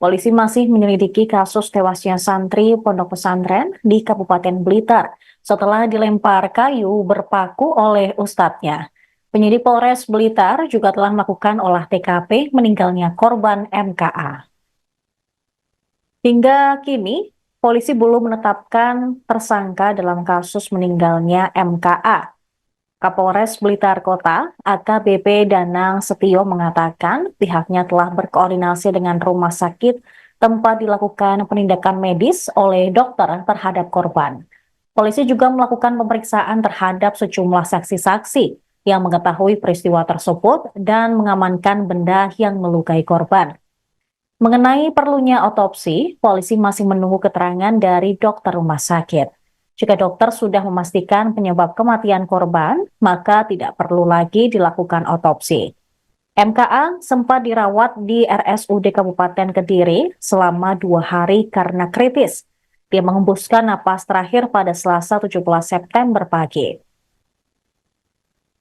Polisi masih menyelidiki kasus tewasnya santri pondok pesantren di Kabupaten Blitar setelah dilempar kayu berpaku oleh ustadznya. Penyidik Polres Blitar juga telah melakukan olah TKP meninggalnya korban MKA. Hingga kini, polisi belum menetapkan tersangka dalam kasus meninggalnya MKA. Kapolres Blitar Kota, AKBP Danang Setio mengatakan pihaknya telah berkoordinasi dengan rumah sakit tempat dilakukan penindakan medis oleh dokter terhadap korban. Polisi juga melakukan pemeriksaan terhadap sejumlah saksi-saksi yang mengetahui peristiwa tersebut dan mengamankan benda yang melukai korban. Mengenai perlunya otopsi, polisi masih menunggu keterangan dari dokter rumah sakit. Jika dokter sudah memastikan penyebab kematian korban, maka tidak perlu lagi dilakukan otopsi. MKA sempat dirawat di RSUD Kabupaten Kediri selama 2 hari karena kritis. Dia menghembuskan napas terakhir pada Selasa 17 September pagi.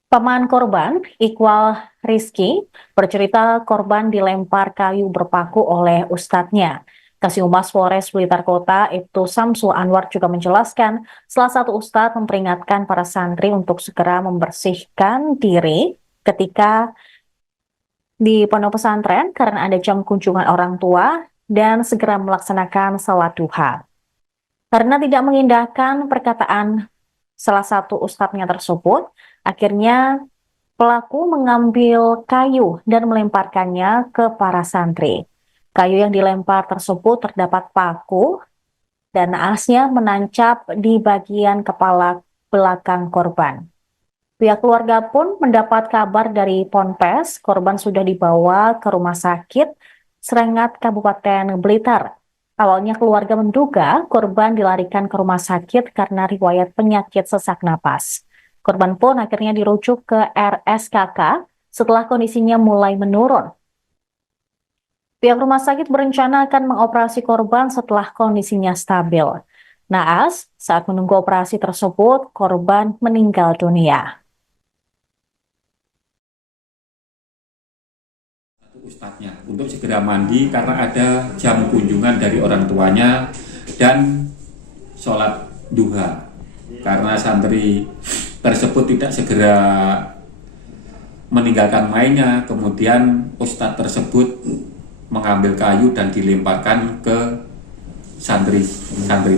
Paman korban, Iqbal Rizky, bercerita korban dilempar kayu berpaku oleh ustadznya. Kasih-Humas Polres Blitar Kota, Ibtu Samsul Anwar juga menjelaskan, salah satu ustadz memperingatkan para santri untuk segera membersihkan diri ketika di pondok pesantren karena ada jam kunjungan orang tua dan segera melaksanakan salat duha. Karena tidak mengindahkan perkataan salah satu ustadznya tersebut, akhirnya pelaku mengambil kayu dan melemparkannya ke para santri. Kayu yang dilempar tersebut terdapat paku dan naasnya menancap di bagian kepala belakang korban. Pihak keluarga pun mendapat kabar dari Ponpes, korban sudah dibawa ke rumah sakit Serengat Kabupaten Blitar. Awalnya keluarga menduga korban dilarikan ke rumah sakit karena riwayat penyakit sesak napas. Korban pun akhirnya dirujuk ke RSKK setelah kondisinya mulai menurun. Pihak rumah sakit berencana akan mengoperasi korban setelah kondisinya stabil. Naas, saat menunggu operasi tersebut, korban meninggal dunia. Ustadznya untuk segera mandi karena ada jam kunjungan dari orang tuanya dan sholat duha. Karena santri tersebut tidak segera meninggalkan mainnya, kemudian ustadz tersebut mengambil kayu dan dilemparkan ke santri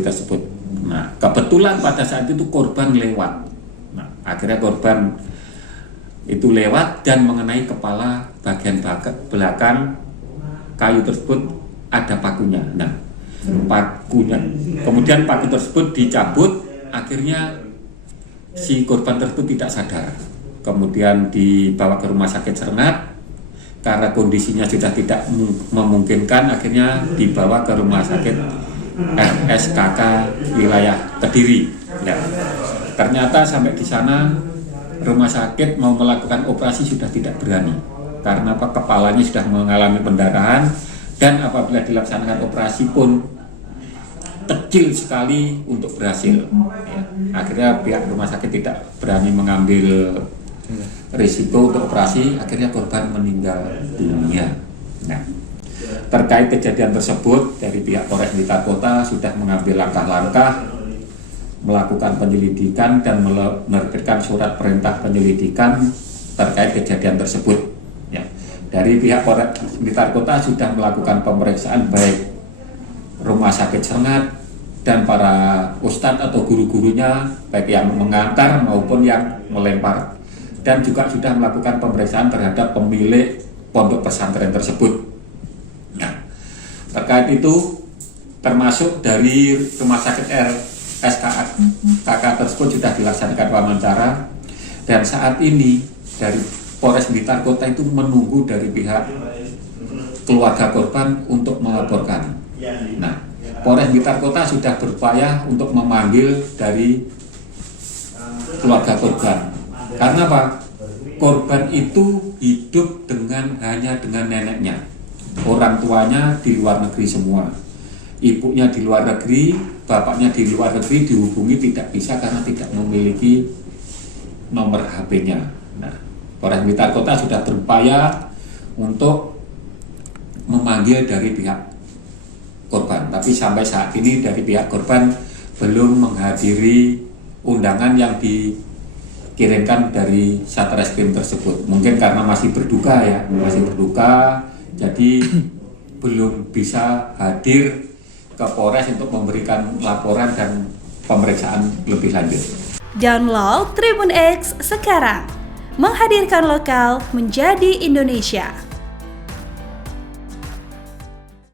tersebut. Nah, kebetulan pada saat itu korban lewat. Nah, akhirnya korban itu lewat dan mengenai kepala bagian belakang kayu tersebut ada pakunya. Nah, pakunya, kemudian paku tersebut dicabut, akhirnya si korban tersebut tidak sadar. Kemudian dibawa ke rumah sakit Serengat. Karena kondisinya sudah tidak memungkinkan, akhirnya dibawa ke rumah sakit RSKK wilayah Kediri. Ya. Ternyata sampai di sana rumah sakit mau melakukan operasi sudah tidak berani karena kepalanya sudah mengalami pendarahan dan apabila dilaksanakan operasi pun kecil sekali untuk berhasil. Ya. Akhirnya pihak rumah sakit tidak berani mengambil risiko untuk operasi, akhirnya korban meninggal dunia. Nah, terkait kejadian tersebut dari pihak Polres Blitar Kota sudah mengambil langkah-langkah melakukan penyelidikan dan menerbitkan surat perintah penyelidikan terkait kejadian tersebut. Ya. Dari pihak Polres Blitar Kota sudah melakukan pemeriksaan baik rumah sakit Serengat dan para ustadz atau guru-gurunya baik yang mengantar maupun yang melempar, dan juga sudah melakukan pemeriksaan terhadap pemilik pondok pesantren tersebut. Nah, terkait itu termasuk dari rumah sakit RSKK tersebut sudah dilaksanakan wawancara dan saat ini dari Polres Blitar Kota itu menunggu dari pihak keluarga korban untuk melaporkan. Nah, Polres Blitar Kota sudah berupaya untuk memanggil dari keluarga korban. Karena apa? Korban itu hidup hanya dengan neneknya. Orang tuanya di luar negeri semua. Ibunya di luar negeri, bapaknya di luar negeri, dihubungi tidak bisa karena tidak memiliki nomor HP-nya. Nah, Polres Blitar Kota sudah berupaya untuk memanggil dari pihak Tapi sampai saat ini dari pihak korban belum menghadiri undangan yang dikirimkan dari Satreskrim tersebut. Mungkin karena masih berduka ya, jadi belum bisa hadir ke Polres untuk memberikan laporan dan pemeriksaan lebih lanjut. Download Tribun X sekarang, menghadirkan lokal menjadi Indonesia.